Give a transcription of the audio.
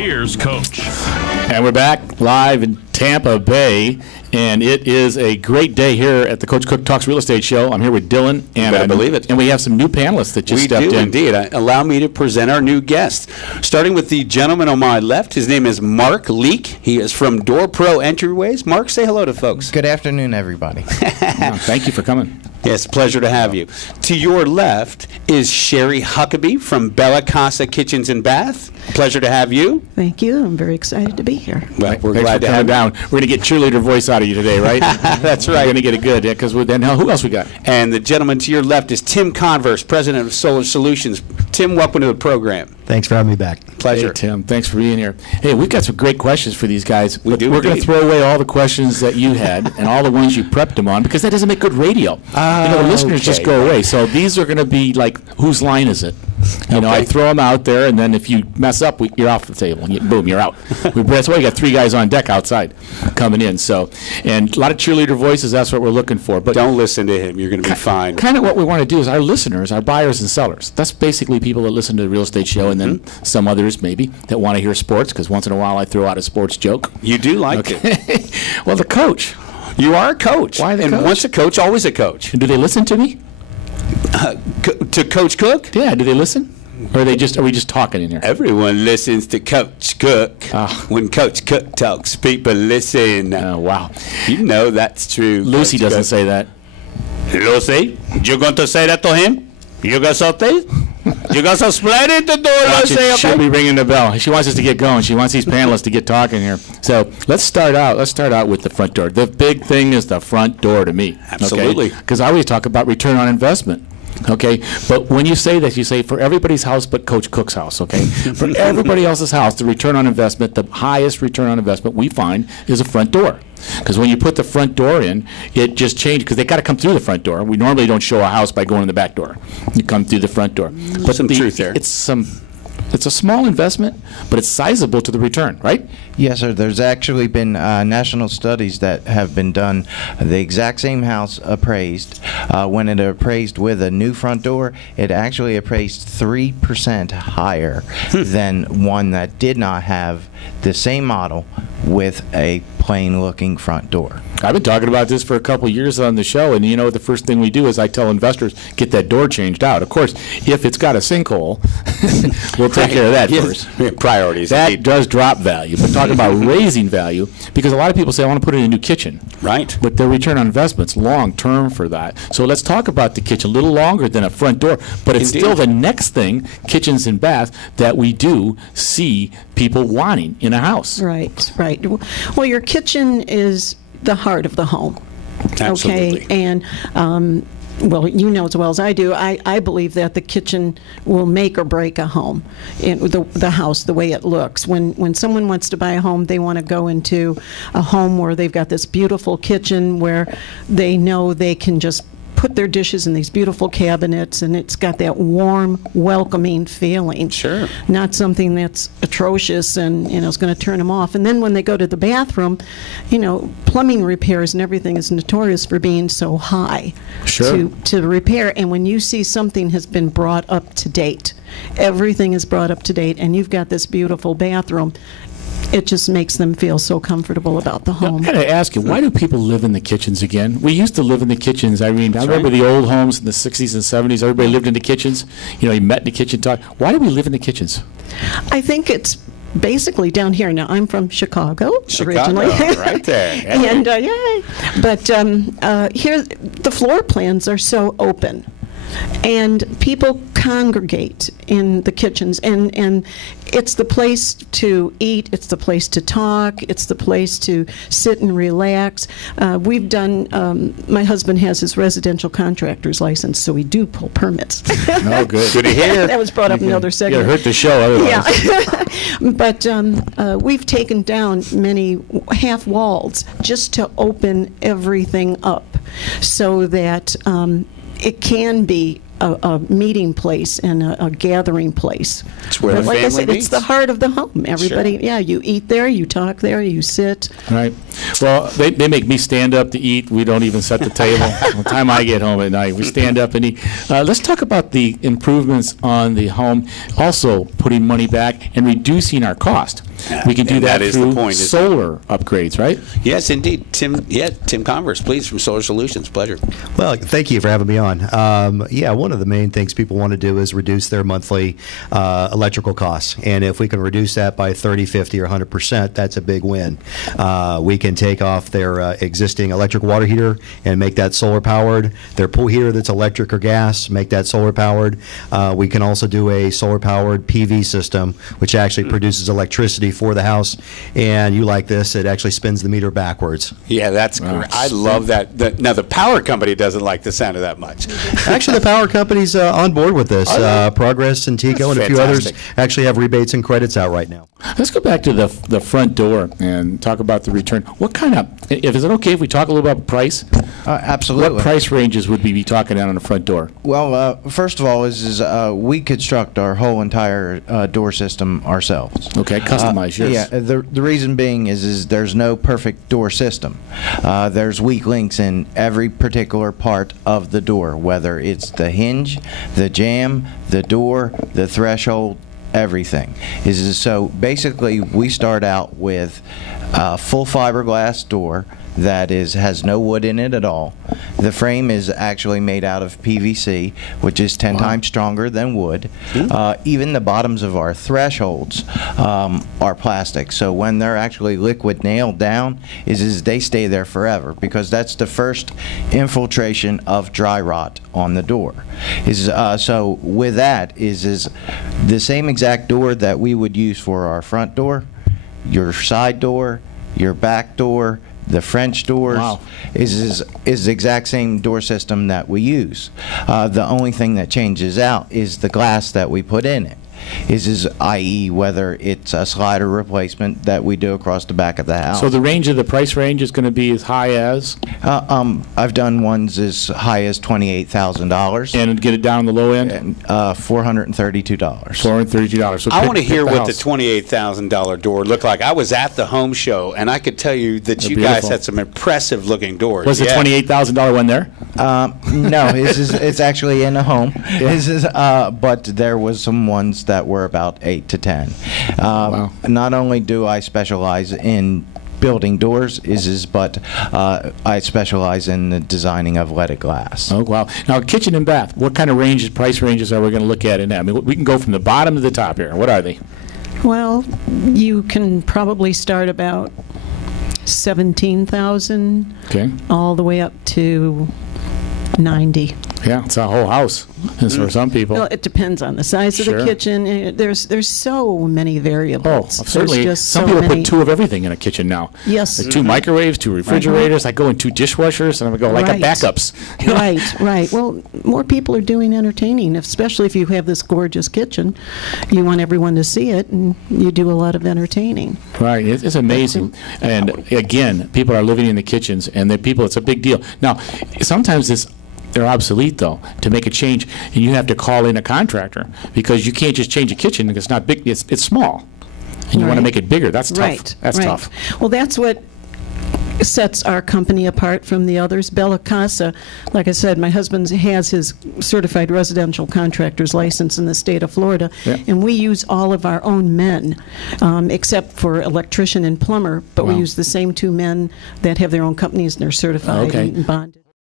here's Coach. And we're back live in Tampa Bay, and it is a great day here at the Coach Cook Talks Real Estate Show. I'm here with Dylan, and I believe it. And we have some new panelists that just stepped in. We do indeed. Allow me to present our new guest. Starting with the gentleman on my left, his name is Mark Leake. He is from Door Pro Entryways. Mark, say hello to folks. Good afternoon, everybody. Thank you for coming. Yes, pleasure to have you. To your left is Sherry Huckabee from Bella Casa Kitchens and Bath. Pleasure to have you. Thank you. I'm very excited to be here. Well, we're Thanks glad for to have coming down. We're going to get cheerleader voice out of you today, right? That's right. We're going to get it good, because then who else we got? And the gentleman to your left is Tim Converse, president of Solar Solutions. Tim, welcome to the program. Thanks for having me back. Pleasure. Hey, Tim. Thanks for being here. Hey, we've got some great questions for these guys. We do We're going to indeed. throw away all the questions that you had and all the ones you prepped them on, because that doesn't make good radio. The listeners just go away. So these are going to be like, whose line is it? You know, I throw them out there, and then if you mess up, you're off the table. Boom, you're out. That's why we got 3 guys on deck outside coming in. So, and a lot of cheerleader voices. That's what we're looking for. But don't listen to him. You're going to be fine. Kind of what we want to do is our listeners, our buyers and sellers. That's basically people that listen to the real estate show, and then some others maybe that want to hear sports, because once in a while I throw out a sports joke. You do like it. Well, the coach. You are a coach. Why the and coach? once a coach, always a coach. And do they listen to me? To Coach Cook? Yeah. Do they listen? Or are we just talking in here? Everyone listens to Coach Cook. When Coach Cook talks, people listen. Oh, wow. You know that's true. Lucy Coach doesn't Cook. say that. Lucy, you going to say that to him? You got something? You got some splendid to do, Lucy? She'll be ringing the bell. She wants us to get going. She wants these panelists to get talking here. So let's start out. Let's start out with the front door. The big thing is the front door to me. Absolutely. Because I always talk about return on investment. Okay, but when you say that, you say for everybody's house but Coach Cook's house, okay? For everybody else's house, the return on investment, the highest return on investment we find is a front door. Because when you put the front door in, it just changes, because they got to come through the front door. We normally don't show a house by going in the back door. You come through the front door. But some truth there. It's a small investment, but it's sizable to the return, right? Yes, sir. There's actually been national studies that have been done. The exact same house appraised. When it appraised with a new front door, it actually appraised 3% higher than one that did not have the same model with a plain-looking front door. I've been talking about this for a couple years on the show, and you know the first thing we do is I tell investors, get that door changed out. Of course, if it's got a sinkhole, we'll take care of that first. Priorities. That does drop value. But talking about raising value, because a lot of people say, I want to put in a new kitchen. Right. But their return on investment's long-term for that. So let's talk about the kitchen, a little longer than a front door, but it's Indeed. still the next thing, kitchens and baths, that we do see people wanting in a house. Right, right. Well, your kitchen is the heart of the home. Absolutely. Okay, and well, you know as well as I do, I believe that the kitchen will make or break a home, the house, the way it looks. When someone wants to buy a home, they want to go into a home where they've got this beautiful kitchen where they know they can just put their dishes in these beautiful cabinets, and it's got that warm, welcoming feeling. Sure. Not something that's atrocious and, you know, is going to turn them off. And then when they go to the bathroom, you know, plumbing repairs and everything is notorious for being so high to repair. And when you see something has been brought up to date, everything is brought up to date, and you've got this beautiful bathroom, it just makes them feel so comfortable about the home. I got to ask you, why do people live in the kitchens again? We used to live in the kitchens. I mean, I remember the old homes in the 60s and 70s. Everybody lived in the kitchens. You know, you met in the kitchen, talk. Why do we live in the kitchens? I think it's basically down here. Now, I'm from Chicago originally. Right there. And, yay. But here, the floor plans are so open. And people congregate in the kitchens, and it's the place to eat, it's the place to talk, it's the place to sit and relax. We've done, my husband has his residential contractor's license, so we do pull permits. Oh, good. Good to hear. That was brought up in another segment. You hurt the show otherwise. Yeah. But we've taken down many half walls just to open everything up so that it can be a meeting place and a gathering place. It's where But the like I family said, meets. it's the heart of the home. Everybody, Sure. yeah, you eat there, you talk there, you sit. Right. Well, they make me stand up to eat. We don't even set the table. By the time I get home at night, we stand up and eat. Let's talk about the improvements on the home, also putting money back and reducing our cost. We can do And that that is the through point, isn't it? solar upgrades, right? Yes, indeed. Tim Converse, please, from Solar Solutions. Pleasure. Well, thank you for having me on. Yeah, one of the main things people want to do is reduce their monthly electrical costs. And if we can reduce that by 30, 50, or 100%, that's a big win. We can take off their existing electric water heater and make that solar powered. Their pool heater that's electric or gas, make that solar powered. We can also do a solar powered PV system, which actually produces electricity for the house. And you like this, it actually spins the meter backwards. Yeah, that's great. I love that. Now, the power company doesn't like the sound of that much. Actually, the power company's on board with this. Progress and Tico and a few others fantastic. actually have rebates and credits out right now. Let's go back to the front door and talk about the return. What kind of, is it okay if we talk a little about price? Absolutely. What price ranges would we be talking about on the front door? Well, first of all, we construct our whole entire door system ourselves. Okay, customize yours. Yeah, the reason being is there's no perfect door system. There's weak links in every particular part of the door, whether it's the hinge, the jamb, the door, the threshold, everything. So basically, we start out with a full fiberglass door that has no wood in it at all. The frame is actually made out of PVC, which is 10 times stronger than wood. Even the bottoms of our thresholds are plastic. So when they're actually liquid nailed down, they stay there forever, because that's the first infiltration of dry rot on the door. So with that is the same exact door that we would use for our front door, your side door, your back door, the French doors. is the exact same door system that we use. The only thing that changes out is the glass that we put in it. I.e., whether it's a slider replacement that we do across the back of the house. So the price range is going to be as high as? I've done ones as high as $28,000. And get it down on the low end? $432. $432. So I want to pick hear the what the house. $28,000 door looked like. I was at the home show, and I could tell you that They're you guys beautiful. had some impressive-looking doors. Was the $28,000 one there? No, it's actually in a home. But there was some ones that were about 8 to 10. Wow. Not only do I specialize in building doors, but I specialize in the designing of leaded glass. Oh, wow. Now, kitchen and bath, what kind of price ranges are we going to look at in that? I mean, we can go from the bottom to the top here. What are they? Well, you can probably start about 17,000 Okay. all the way up to 90. Yeah, it's a whole house. It's for some people. Well, it depends on the size of Sure. the kitchen. There's so many Oh, variables. certainly. There's just Some so people many. put 2 of everything in a kitchen now. Yes. Like 2 microwaves, 2 refrigerators. I go in 2 dishwashers, and I go like a Right. backups. Right. Well, more people are doing entertaining, especially if you have this gorgeous kitchen. You want everyone to see it, and you do a lot of entertaining. Right, it's amazing. And again, people are living in the kitchens, and it's a big deal. Now, sometimes they're obsolete, though, to make a change, and you have to call in a contractor, because you can't just change a kitchen. It's not big, it's small, and you want to Right. make it bigger. That's tough. Right. That's right. tough. Well, that's what sets our company apart from the others. Bella Casa, like I said, my husband has his certified residential contractor's license in the state of Florida, Yeah. and we use all of our own men, except for electrician and plumber, but we Wow. use the same 2 men that have their own companies and are certified Okay. and bonded.